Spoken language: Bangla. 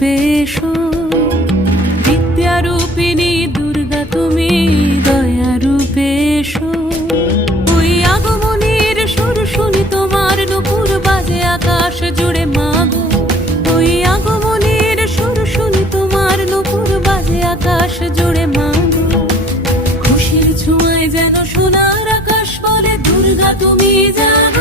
রূপে এসো, বিদ্যারূপিণী দুর্গা তুমি দয়া রূপে এসো। ওই আগমনের সুর শুনি তোমার নুপুর বাজে আকাশ জুড়ে মাগো। ওই আগমনের সুর শুনি তোমার নুপুর বাজে আকাশ জুড়ে মাগো। খুশির ছোঁয়ায় যেন সোনার আকাশ বলে দুর্গা তুমি জাগো।